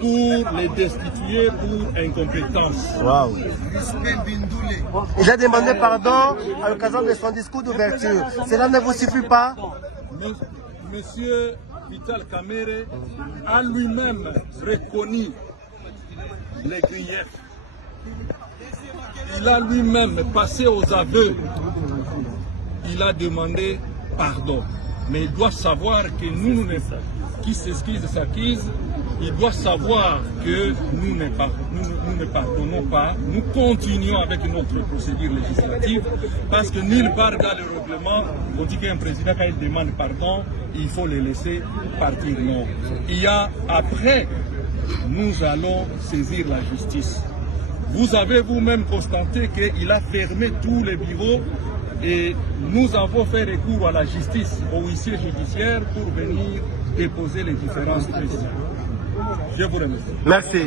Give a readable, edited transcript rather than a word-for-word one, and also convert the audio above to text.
pour les destituer pour incompétence. Wow. Il a demandé pardon à l'occasion de son discours d'ouverture. Cela ne vous suffit pas? Monsieur Vital Kamerhe a lui-même reconnu les griefs. Il a lui-même passé aux aveux. Il a demandé pardon. Mais il doit savoir que nous qui s'excuse s'accuse, il doit savoir que nous ne pardonnons pas, nous continuons avec notre procédure législative, parce que nulle part dans le règlement, on dit qu'un président, quand il demande pardon, il faut le laisser partir. Non. Il y a après, nous allons saisir la justice. Vous avez vous-même constaté qu'il a fermé tous les bureaux et nous avons fait recours à la justice, au huissier judiciaire pour venir déposer les différences précises. Je vous remercie. Merci.